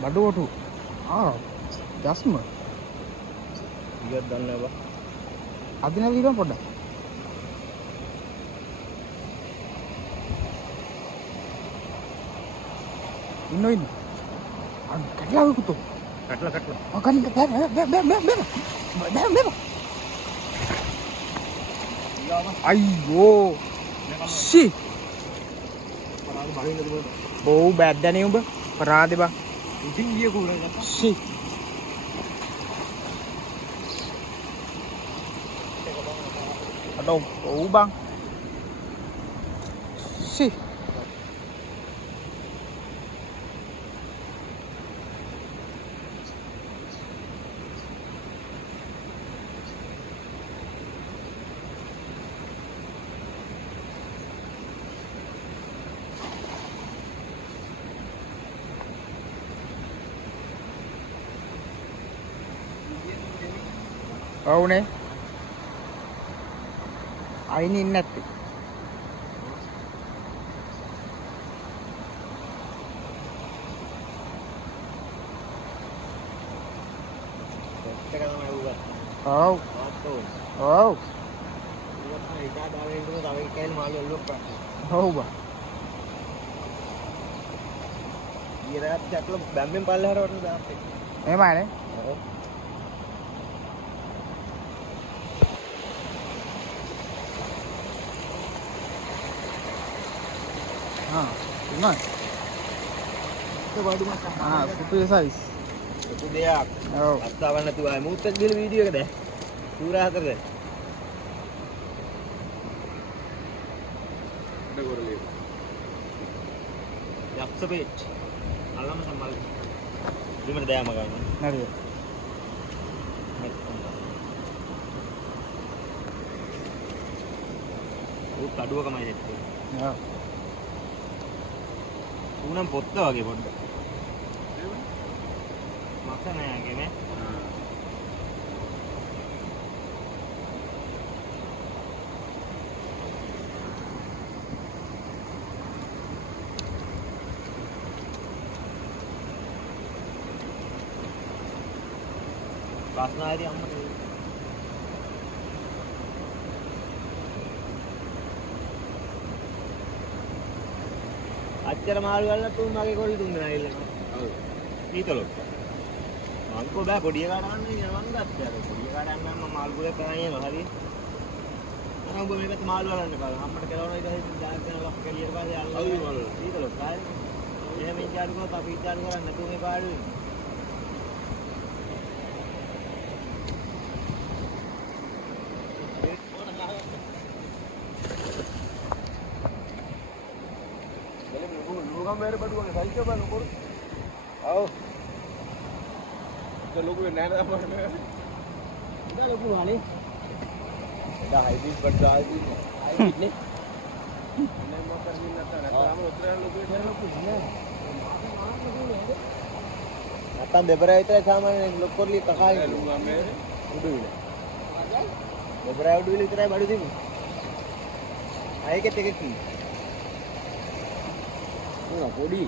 බඩුවටු ජස්ම ඊයත් දන්නේ බා අදින විදිහම පොඩ්ඩක් ඉන්න අන්න කැටලා විකුතෝ කටලා අකන් බෑ අයියෝ සි පරාද බහින්නද බෝ බෝ බෑද්දනේ උඹ පරාදේ බං ඉතින් ගිය කුරා ගත්තා සි අඩෝ ඔව් බං සි ඔව්නේ අයින් ඉන්නේ නැත්තේ ඔව් ඔව් ඔව් බා ඊරාත් චක්ල බැම්මෙන් පල්ලෙහාට වටන දාත් එක්ක එහෙමයි ඔව් ඉන්නයි ඒක වඩු මත සුපිරි සයිස් සුපු දෙයක් ඔව් අත්තාවන්න නැතුව ආයි මූත් එක්ක ගිහලා වීඩියෝ එක දැන් සූරා හතරද දෙගොරලේ යක්ෂ බේට් අල්ලම සම්මල් දෙමෙන් දෑම ගන්න නේද උත් අඩුවකමයි නෙත්තේ ඔව් උනම් පොත්ත වගේ පොඩ්ඩක් මත නෑගේ නේ ප්‍රශ්නාදී අම්මට අච්චර මාළු වලට තුන් මගේ කොල්ල තුන් දෙනා ඉල්ලනවා. ඔව්. ඊතලොත්. මංකෝ බෑ පොඩි එකාට ගන්න ඉන්නේ මං ගත්තා. පොඩි එකාට ගන්න මම මාළු පුරේ කරන්නේ හරි. අර උඹ මේකට මාළු වලන්න බෑ. අම්මට කෙලවන ඊට හිටින් දාන්න යන ලොක් කෙලියට පස්සේ අල්ලලා. ඔව් මාළු. ඊතලොත් ආයේ. එහෙම ඉච්චාරු කරලා අපි ඉච්චාරු කරන්නේ නැතුව මේ පාඩුවේ. मेरे बटुआ के साइज के बन ऊपर आओ तो लोग में नैना पर में इधर लोग वाले इधर हाइब्रिड बटुआ हाइब्रिड ने नहीं मोटर नहीं लगता है हम उतरे लोग बैठे लोग कुछ नहीं आता देबरा इतने सामान लोग को लिए तका लूंगा मैं उड़ूले देबरा उड़ूले इतने बड़ी थी आए के तेके की ना कोडी